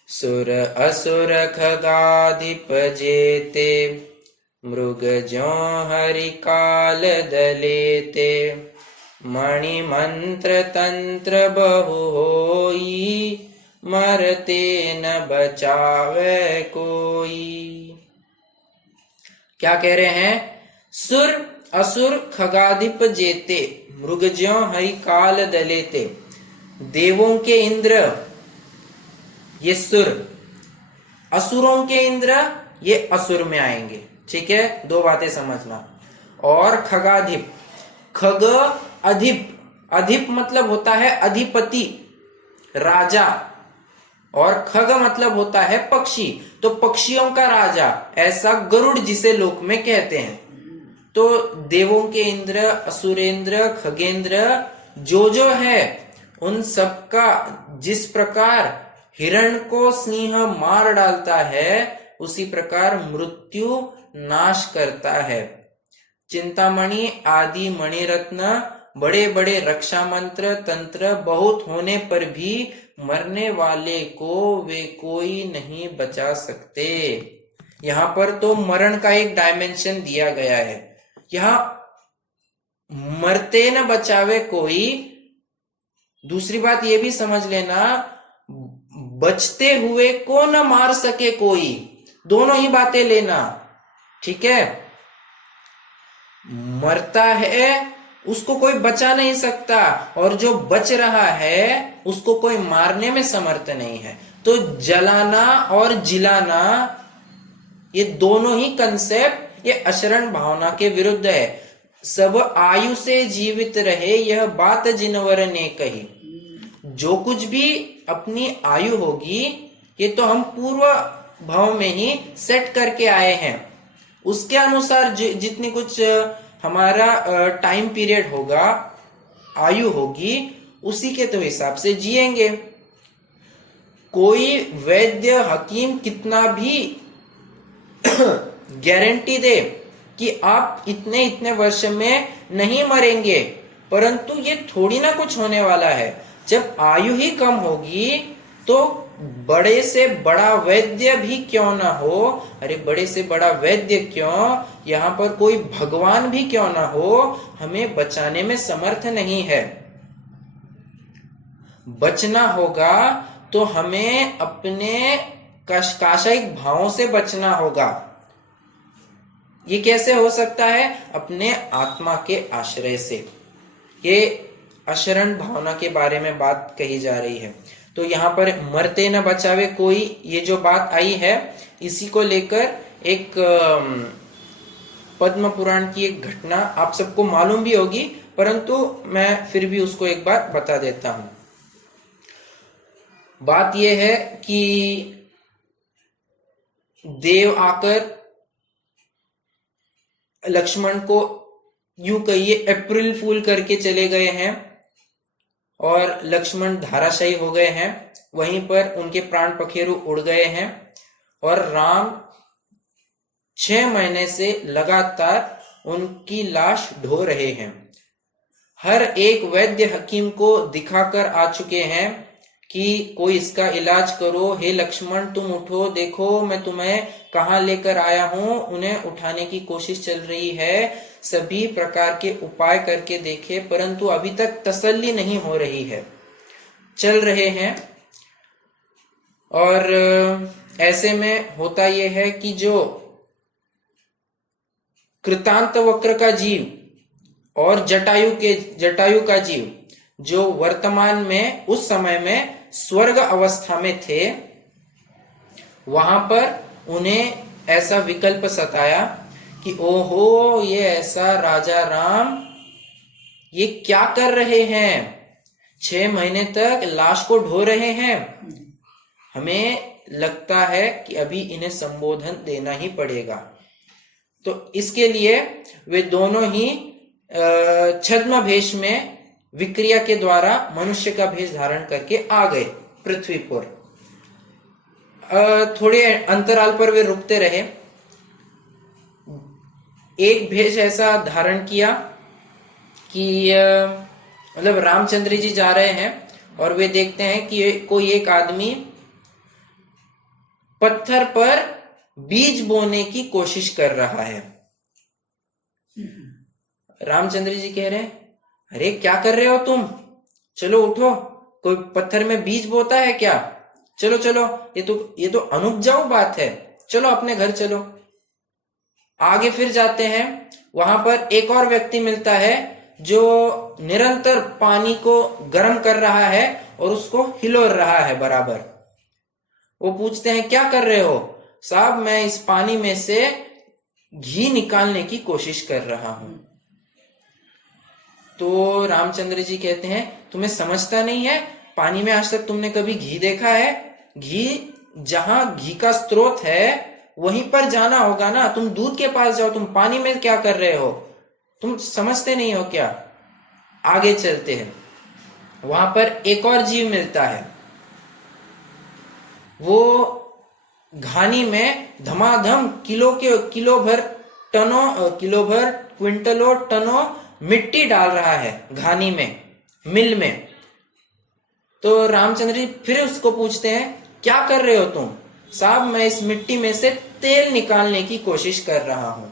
सुर असुर खगाधिप जेते, मृग ज्यों हरि काल दलेते, मणि मंत्र तंत्र बहु होई, मरते न बचावे कोई। क्या कह रहे हैं? सुर असुर खगाधिप जेते, मृग ज्यों हरि काल दलेते। देवों के इंद्र ये सुर, असुरों के इंद्र ये असुर में आएंगे। ठीक है, दो बातें समझना। और खगाधिप, खग अधिप, अधिप मतलब होता है अधिपति, राजा, और खग मतलब होता है पक्षी, तो पक्षियों का राजा, ऐसा गरुड़ जिसे लोक में कहते हैं। तो देवों के इंद्र, असुरेंद्र, खगेंद्र जो है उन सबका जिस प्रकार हिरण को सिंह मार डालता है उसी प्रकार मृत्यु नाश करता है। चिंतामणि आदि मणिरत्न, बड़े बड़े रक्षा मंत्र तंत्र बहुत होने पर भी मरने वाले को वे कोई नहीं बचा सकते। यहां पर तो मरण का एक डायमेंशन दिया गया है। यहां मरते न बचावे कोई, दूसरी बात ये भी समझ लेना, बचते हुए को न मार सके कोई, दोनों ही बातें लेना। ठीक है, मरता है उसको कोई बचा नहीं सकता, और जो बच रहा है उसको कोई मारने में समर्थ नहीं है। तो जलाना और जिलाना ये दोनों ही कंसेप्ट ये अशरण भावना के विरुद्ध है। सब आयु से जीवित रहे यह बात जिनवर ने कही। जो कुछ भी अपनी आयु होगी ये तो हम पूर्व भाव में ही सेट करके आए हैं, उसके अनुसार जितनी कुछ हमारा टाइम पीरियड होगा, आयु होगी, उसी के तो हिसाब से जिएंगे। कोई वैद्य हकीम कितना भी गारंटी दे कि आप इतने इतने वर्ष में नहीं मरेंगे, परंतु ये थोड़ी ना कुछ होने वाला है। जब आयु ही कम होगी तो बड़े से बड़ा वैद्य भी क्यों ना हो, अरे बड़े से बड़ा वैद्य क्यों, यहाँ पर कोई भगवान भी क्यों ना हो, हमें बचाने में समर्थ नहीं है। बचना होगा तो हमें अपने काशायिक भावों से बचना होगा। ये कैसे हो सकता है? अपने आत्मा के आश्रय से। ये अशरण भावना के बारे में बात कही जा रही है। तो यहाँ पर मरते न बचावे कोई, ये जो बात आई है इसी को लेकर एक पद्म पुराण की एक घटना आप सबको मालूम भी होगी, परंतु मैं फिर भी उसको एक बार बता देता हूं। बात यह है कि देव आकर लक्ष्मण को यूं कहिए अप्रैल फूल करके चले गए हैं और लक्ष्मण धाराशायी हो गए हैं। वहीं पर उनके प्राण पखेरु उड़ गए हैं और राम 6 महीने से लगातार उनकी लाश ढो रहे हैं। हर एक वैद्य हकीम को दिखाकर आ चुके हैं कि कोई इसका इलाज करो, हे लक्ष्मण तुम उठो, देखो मैं तुम्हें कहाँ लेकर आया हूं। उन्हें उठाने की कोशिश चल रही है, सभी प्रकार के उपाय करके देखे, परंतु अभी तक तसल्ली नहीं हो रही है। चल रहे हैं और ऐसे में होता यह है कि जो कृतांत वक्र का जीव और जटायु का जीव जो वर्तमान में उस समय में स्वर्ग अवस्था में थे, वहां पर उन्हें ऐसा विकल्प सताया कि ओहो ये ऐसा राजा राम ये क्या कर रहे हैं, 6 महीने तक लाश को ढो रहे हैं। हमें लगता है कि अभी इन्हें संबोधन देना ही पड़ेगा। तो इसके लिए वे दोनों ही छद्म भेष में विक्रिया के द्वारा मनुष्य का भेष धारण करके आ गए पृथ्वी पर। थोड़े अंतराल पर वे रुकते रहे। एक भेष ऐसा धारण किया कि मतलब रामचंद्र जी जा रहे हैं और वे देखते हैं कि कोई एक आदमी पत्थर पर बीज बोने की कोशिश कर रहा है। रामचंद्र जी कह रहे हैं, अरे क्या कर रहे हो तुम, चलो उठो, कोई पत्थर में बीज बोता है क्या, चलो चलो, ये तो अनुपजाऊ बात है, चलो अपने घर चलो। आगे फिर जाते हैं, वहां पर एक और व्यक्ति मिलता है जो निरंतर पानी को गर्म कर रहा है और उसको हिलोर रहा है बराबर। वो पूछते हैं, क्या कर रहे हो? साहब मैं इस पानी में से घी निकालने की कोशिश कर रहा हूं। तो रामचंद्र जी कहते हैं, तुम्हें समझता नहीं है, पानी में आज तक तुमने कभी घी देखा है? घी जहां घी का स्रोत है वहीं पर जाना होगा ना, तुम दूध के पास जाओ, तुम पानी में क्या कर रहे हो, तुम समझते नहीं हो क्या? आगे चलते हैं, वहां पर एक और जीव मिलता है। वो घानी में धमाधम किलो भर क्विंटलों टनों मिट्टी डाल रहा है घानी में, मिल में। तो रामचंद्र जी फिर उसको पूछते हैं, क्या कर रहे हो तुम? साहब मैं इस मिट्टी में से तेल निकालने की कोशिश कर रहा हूं।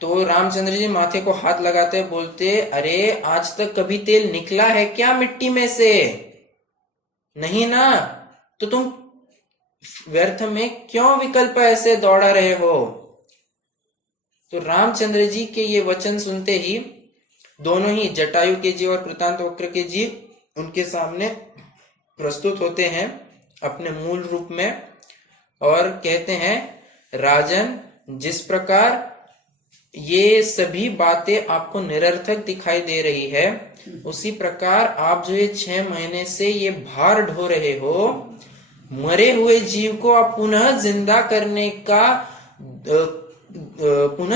तो रामचंद्र जी माथे को हाथ लगाते बोलते, अरे आज तक कभी तेल निकला है क्या मिट्टी में से? नहीं ना, तो तुम व्यर्थ में क्यों विकल्प ऐसे दौड़ा रहे हो? तो रामचंद्र जी के ये वचन सुनते ही दोनों ही जटायु के जीव और कृतांतवक्र के जीव उनके सामने प्रस्तुत होते हैं अपने मूल रूप में और कहते हैं, राजन जिस प्रकार ये सभी बातें आपको निरर्थक दिखाई दे रही है, उसी प्रकार आप जो ये 6 महीने से ये भार ढो रहे हो, मरे हुए जीव को आप पुनः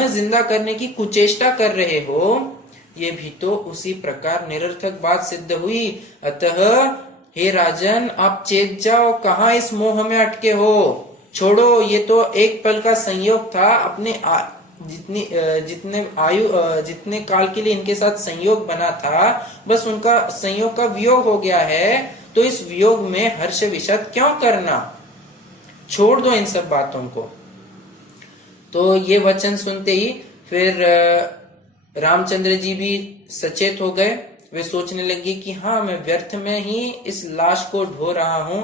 जिंदा करने की कुचेष्टा कर रहे हो, ये भी तो उसी प्रकार निरर्थक बात सिद्ध हुई। अतः हे राजन आप चेत जाओ, कहाँ इस मोह में अटके हो, छोड़ो, ये तो एक पल का संयोग था। अपने जितने काल के लिए इनके साथ संयोग बना था, बस उनका संयोग का वियोग हो गया है, तो इस वियोग में हर्ष विषाद क्यों करना, छोड़ दो इन सब बातों को। तो ये वचन सुनते ही फिर रामचंद्र जी भी सचेत हो गए। वे सोचने लगे कि हाँ, मैं व्यर्थ में ही इस लाश को ढो रहा हूँ,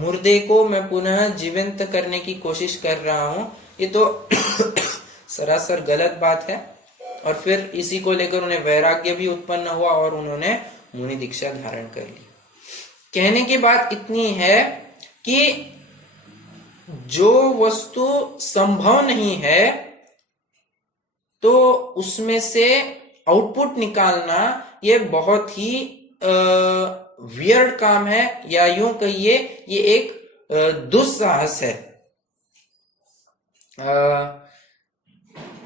मुर्दे को मैं पुनः जीवंत करने की कोशिश कर रहा हूँ, ये तो सरासर गलत बात है। और फिर इसी को लेकर उन्हें वैराग्य भी उत्पन्न हुआ और उन्होंने मुनि दीक्षा धारण कर ली। कहने की बात इतनी है कि जो वस्तु संभव नहीं है तो उसमें से आउटपुट निकालना ये बहुत ही वियर्ड काम है, या यूं कहिए ये एक दुस्साहस है।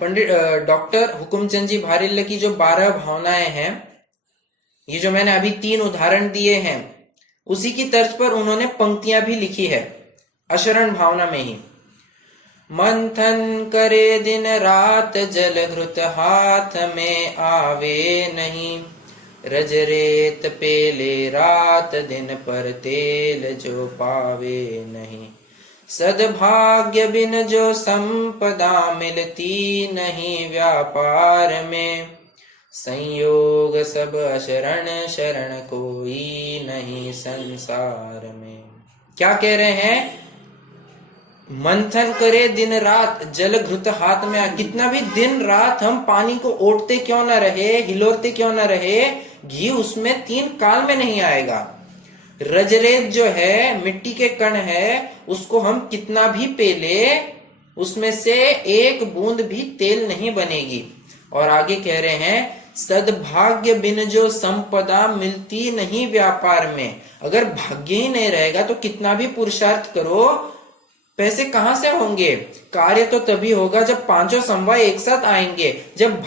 पंडित डॉक्टर हुकुमचंद जी भारिल्ल की जो 12 भावनाएं हैं, ये जो मैंने अभी 3 उदाहरण दिए हैं, उसी की तर्ज पर उन्होंने पंक्तियां भी लिखी है अशरण भावना में ही। मंथन करे दिन रात जल घृत हाथ में आवे नहीं, रज रेत पेले रात दिन पर तेल जो पावे नहीं, सद्भाग्य बिन जो संपदा मिलती नहीं व्यापार में, संयोग सब अशरण शरण कोई नहीं संसार में। क्या कह रहे हैं? मंथन करे दिन रात जल घृत हाथ में, कितना भी दिन रात हम पानी को ओटते क्यों ना रहे, हिलोरते क्यों ना रहे, घी उसमें 3 काल में नहीं आएगा। रजरेत जो है, मिट्टी के कण है, उसको हम कितना भी पेले, उसमें से एक बूंद भी तेल नहीं बनेगी। और आगे कह रहे हैं, सद्भाग्य बिन जो संपदा मिलती नहीं व्यापार में। अगर भाग्य ही नहीं रहेगा तो कितना भी पुरुषार्थ करो, पैसे कहां से होंगे? कार्य तो तभी होगा जब पांचों समवाय एक साथ आएंगे। जब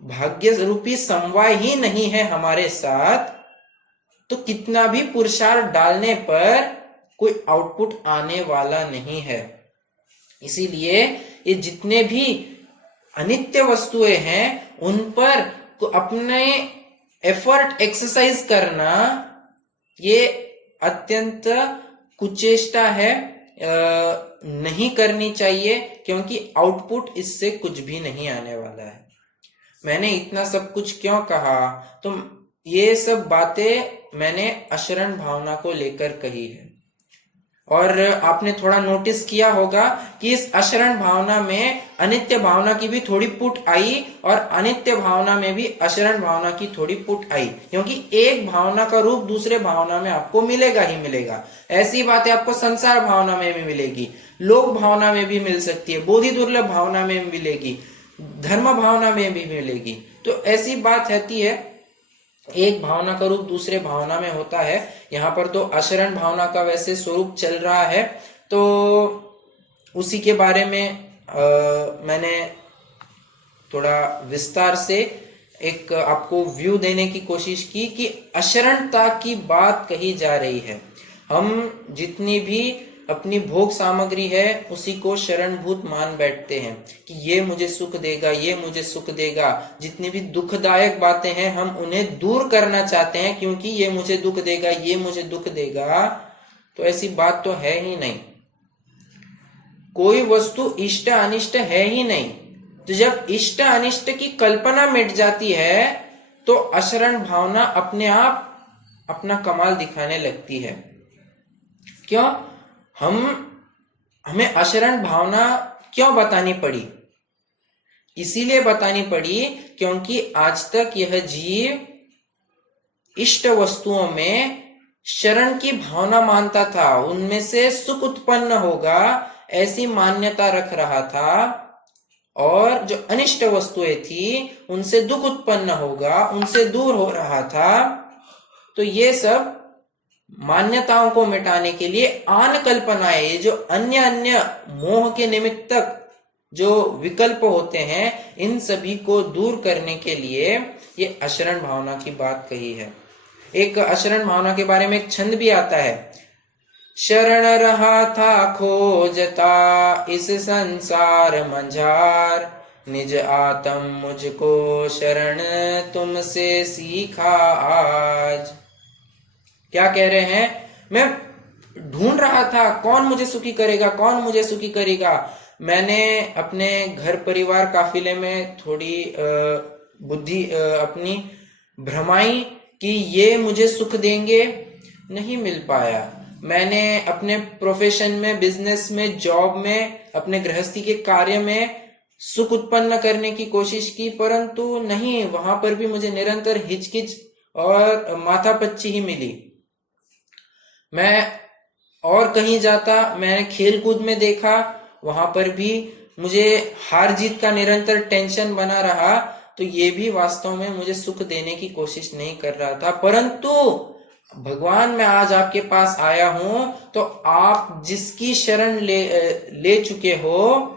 भाग्य रूपी समवाय ही नहीं है हमारे साथ, तो कितना भी पुरुषार्थ डालने पर कोई आउटपुट आने वाला नहीं है। इसीलिए ये जितने भी अनित्य वस्तुएं हैं उन पर तो अपने एफर्ट एक्सरसाइज करना ये अत्यंत कुचेष्टा है, नहीं करनी चाहिए, क्योंकि आउटपुट इससे कुछ भी नहीं आने वाला है। मैंने इतना सब कुछ क्यों कहा? तो ये सब बातें मैंने अशरण भावना को लेकर कही है। और आपने थोड़ा नोटिस किया होगा कि इस अशरण भावना में अनित्य भावना की भी थोड़ी पुट आई और अनित्य भावना में भी अशरण भावना की थोड़ी पुट आई, क्योंकि एक भावना का रूप दूसरे भावना में आपको मिलेगा ही मिलेगा। ऐसी बातें आपको संसार भावना में भी मिलेगी, लोक भावना में भी मिल सकती है, बोधि दुर्लभ भावना में भी मिलेगी, धर्म भावना में भी मिलेगी। तो ऐसी बात रहती है, एक भावना का रूप दूसरे भावना में होता है। यहाँ पर तो अशरण भावना का वैसे स्वरूप चल रहा है, तो उसी के बारे में मैंने थोड़ा विस्तार से एक आपको व्यू देने की कोशिश की कि अशरणता की बात कही जा रही है। हम जितनी भी अपनी भोग सामग्री है उसी को शरणभूत मान बैठते हैं कि ये मुझे सुख देगा, ये मुझे सुख देगा। जितनी भी दुखदायक बातें हैं हम उन्हें दूर करना चाहते हैं, क्योंकि ये मुझे दुख देगा, ये मुझे दुख देगा। तो ऐसी बात तो है ही नहीं। कोई वस्तु इष्ट अनिष्ट है ही नहीं। तो जब इष्ट अनिष्ट की कल्पना मिट जाती है तो अशरण भावना अपने आप अपना कमाल दिखाने लगती है। क्यों? हमें अशरण भावना क्यों बतानी पड़ी? इसीलिए बतानी पड़ी क्योंकि आज तक यह जीव इष्ट वस्तुओं में शरण की भावना मानता था, उनमें से सुख उत्पन्न होगा ऐसी मान्यता रख रहा था, और जो अनिष्ट वस्तुएं थी उनसे दुख उत्पन्न होगा, उनसे दूर हो रहा था। तो ये सब मान्यताओं को मिटाने के लिए आन कल्पनाएं, ये जो अन्य अन्य मोह के निमित्तक जो विकल्प होते हैं, इन सभी को दूर करने के लिए ये अशरण भावना की बात कही है। एक अशरण भावना के बारे में एक छंद भी आता है, शरण रहा था खोजता इस संसार मंझार, निज आत्म मुझको शरण तुमसे सीखा आज। क्या कह रहे हैं? मैं ढूंढ रहा था कौन मुझे सुखी करेगा, कौन मुझे सुखी करेगा। मैंने अपने घर परिवार काफिले में थोड़ी बुद्धि अपनी भ्रमाई कि ये मुझे सुख देंगे, नहीं मिल पाया। मैंने अपने प्रोफेशन में, बिजनेस में, जॉब में, अपने गृहस्थी के कार्य में सुख उत्पन्न करने की कोशिश की, परंतु नहीं, वहां पर भी मुझे निरंतर हिचकिच और माथापच्ची ही मिली। मैं और कहीं जाता, मैंने खेल कूद में देखा, वहां पर भी मुझे हार जीत का निरंतर टेंशन बना रहा। तो ये भी वास्तव में मुझे सुख देने की कोशिश नहीं कर रहा था। परंतु भगवान, मैं आज आपके पास आया हूं तो आप जिसकी शरण ले चुके हो,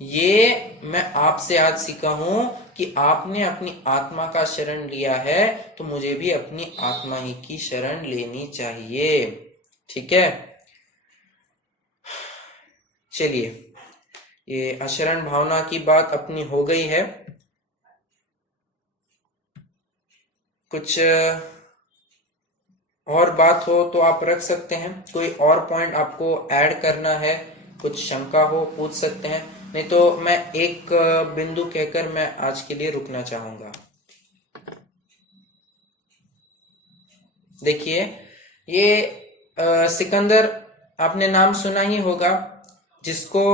ये मैं आपसे आज सीखा हूं कि आपने अपनी आत्मा का शरण लिया है, तो मुझे भी अपनी आत्मा ही की शरण लेनी चाहिए। ठीक है, चलिए, ये अशरण भावना की बात अपनी हो गई है। कुछ और बात हो तो आप रख सकते हैं, कोई और पॉइंट आपको ऐड करना है, कुछ शंका हो पूछ सकते हैं, नहीं तो मैं एक बिंदु कहकर मैं आज के लिए रुकना चाहूंगा। देखिए, ये सिकंदर, आपने नाम सुना ही होगा, जिसको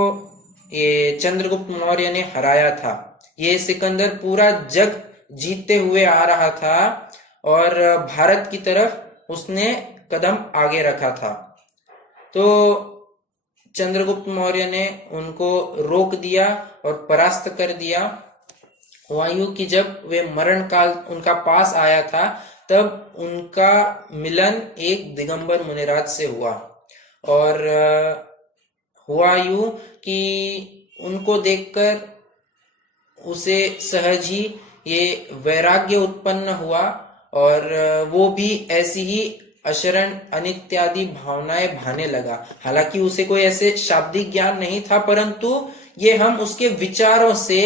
ये चंद्रगुप्त मौर्य ने हराया था। ये सिकंदर पूरा जग जीतते हुए आ रहा था और भारत की तरफ उसने कदम आगे रखा था। तो चंद्रगुप्त मौर्य ने उनको रोक दिया और परास्त कर दिया। हुआयूं की जब वे मरण काल उनका पास आया था, तब उनका मिलन एक दिगंबर मुनिराज से हुआ और हुआ यूं कि उनको देखकर उसे सहज ही ये वैराग्य उत्पन्न हुआ और वो भी ऐसी ही अशरण अनित्यादि भावनाएं भाने लगा। हालांकि उसे कोई ऐसे शाब्दिक ज्ञान नहीं था, परंतु ये हम उसके विचारों से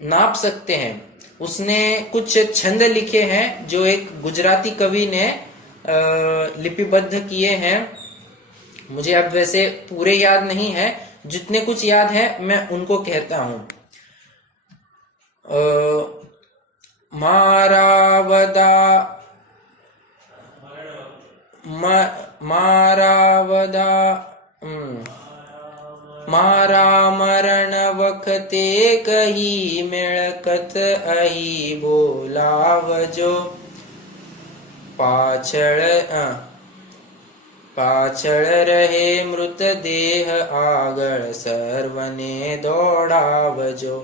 नाप सकते हैं। उसने कुछ छंद लिखे हैं जो एक गुजराती कवि ने लिपिबद्ध किए हैं। मुझे अब वैसे पूरे याद नहीं है, जितने कुछ याद है मैं उनको कहता हूं। मारावदा मारा मरण वखते कही मिळकत अही बोलावजो पाछळ रहे मृतदेह आगळ सर्वने दौड़ावजो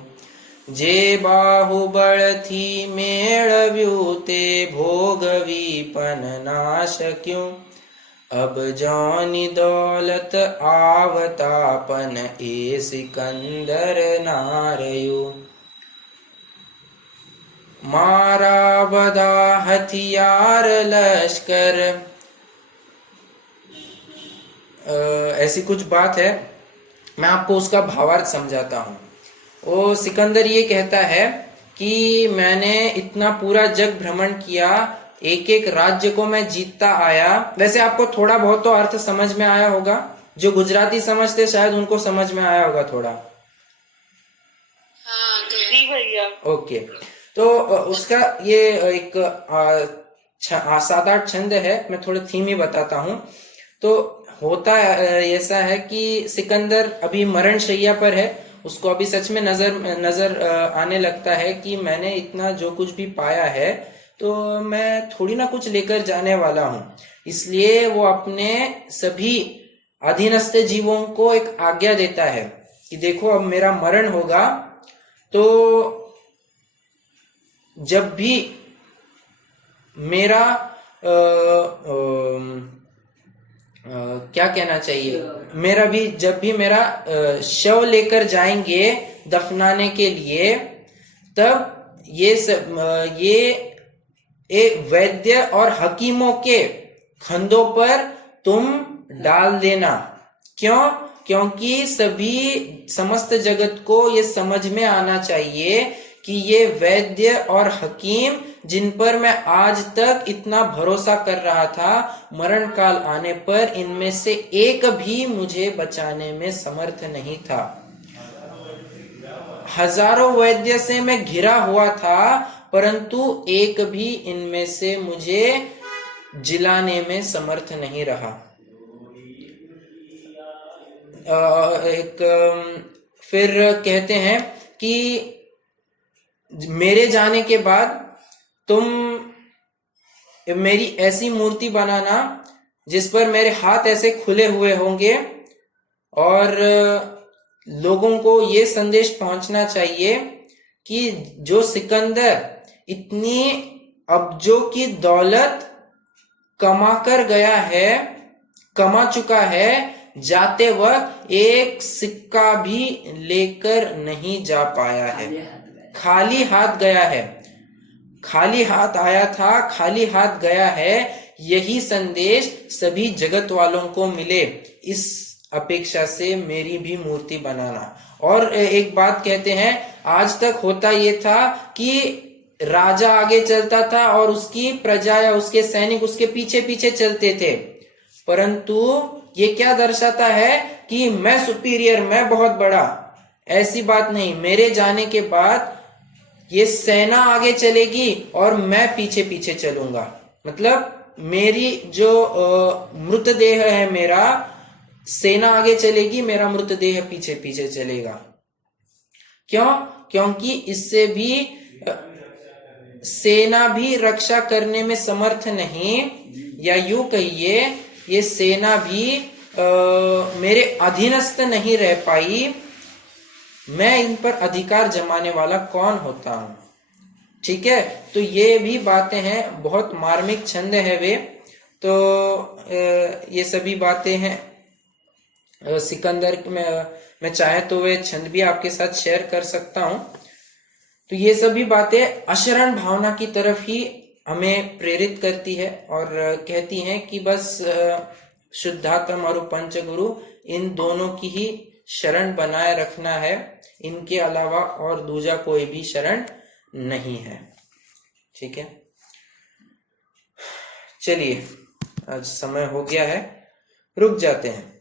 जे बाहुबळ थी मेळव्યું ते भोगवी पण ना शक्યું अब जौनी दौलत आवता पण ए सिकंदर ना રહ્યું मारा बदा हथियार लश्कर ऐसी कुछ बात है। मैं आपको उसका भावार्थ समझाता हूँ। वो सिकंदर ये कहता है कि मैंने इतना पूरा जग भ्रमण किया, एक एक राज्य को मैं जीतता आया। वैसे आपको थोड़ा बहुत तो अर्थ समझ में आया होगा, जो गुजराती समझते शायद उनको समझ में आया होगा थोड़ा। हाँ जी भैया। ओके, तो उसका ये एक 7-8 छंद है। मैं थोड़ा थीम ही बताता हूँ। तो होता ऐसा है कि सिकंदर अभी मरण शैया पर है। उसको अभी सच में नजर आने लगता है कि मैंने इतना जो कुछ भी पाया है तो मैं थोड़ी ना कुछ लेकर जाने वाला हूँ। इसलिए वो अपने सभी अधीनस्थ जीवों को एक आज्ञा देता है कि देखो अब मेरा मरण होगा, तो जब भी मेरा क्या कहना चाहिए, मेरा भी जब भी मेरा शव लेकर जाएंगे दफनाने के लिए, तब ये वैद्य और हकीमों के खंधों पर तुम डाल देना। क्यों? क्योंकि समस्त जगत को ये समझ में आना चाहिए कि ये वैद्य और हकीम जिन पर मैं आज तक इतना भरोसा कर रहा था, मरण काल आने पर इनमें से एक भी मुझे बचाने में समर्थ नहीं था। हजारों वैद्य से मैं घिरा हुआ था, परंतु एक भी इनमें से मुझे जिलाने में समर्थ नहीं रहा। फिर कहते हैं कि मेरे जाने के बाद तुम मेरी ऐसी मूर्ति बनाना जिस पर मेरे हाथ ऐसे खुले हुए होंगे और लोगों को ये संदेश पहुंचना चाहिए कि जो सिकंदर इतनी अब्जों की दौलत कमा चुका है, जाते वक्त एक सिक्का भी लेकर नहीं जा पाया है। खाली हाथ गया है, खाली हाथ आया था, खाली हाथ गया है। यही संदेश सभी जगत वालों को मिले, इस अपेक्षा से मेरी भी मूर्ति बनाना। और एक बात कहते हैं, आज तक होता ये था कि राजा आगे चलता था और उसकी प्रजा या उसके सैनिक उसके पीछे पीछे चलते थे, परंतु ये क्या दर्शाता है कि मैं सुपीरियर, मैं बहुत बड़ा। ऐसी बात नहीं। मेरे जाने के बाद ये सेना आगे चलेगी और मैं पीछे पीछे चलूंगा। मतलब मेरी जो मृतदेह है, मेरा सेना आगे चलेगी, मेरा मृतदेह पीछे पीछे चलेगा। क्यों? क्योंकि इससे भी सेना भी रक्षा करने में समर्थ नहीं, या यूं कहिए ये सेना भी मेरे अधीनस्थ नहीं रह पाई। मैं इन पर अधिकार जमाने वाला कौन होता हूं। ठीक है, तो ये भी बातें हैं, बहुत मार्मिक छंद है वे। तो ये सभी बातें हैं सिकंदर में। मैं चाहे तो वे छंद भी आपके साथ शेयर कर सकता हूं। तो ये सभी बातें अशरण भावना की तरफ ही हमें प्रेरित करती है और कहती हैं कि बस शुद्धात्म और पंचगुरु इन दोनों की ही शरण बनाए रखना है, इनके अलावा और दूजा कोई भी शरण नहीं है। ठीक है, चलिए आज समय हो गया है, रुक जाते हैं।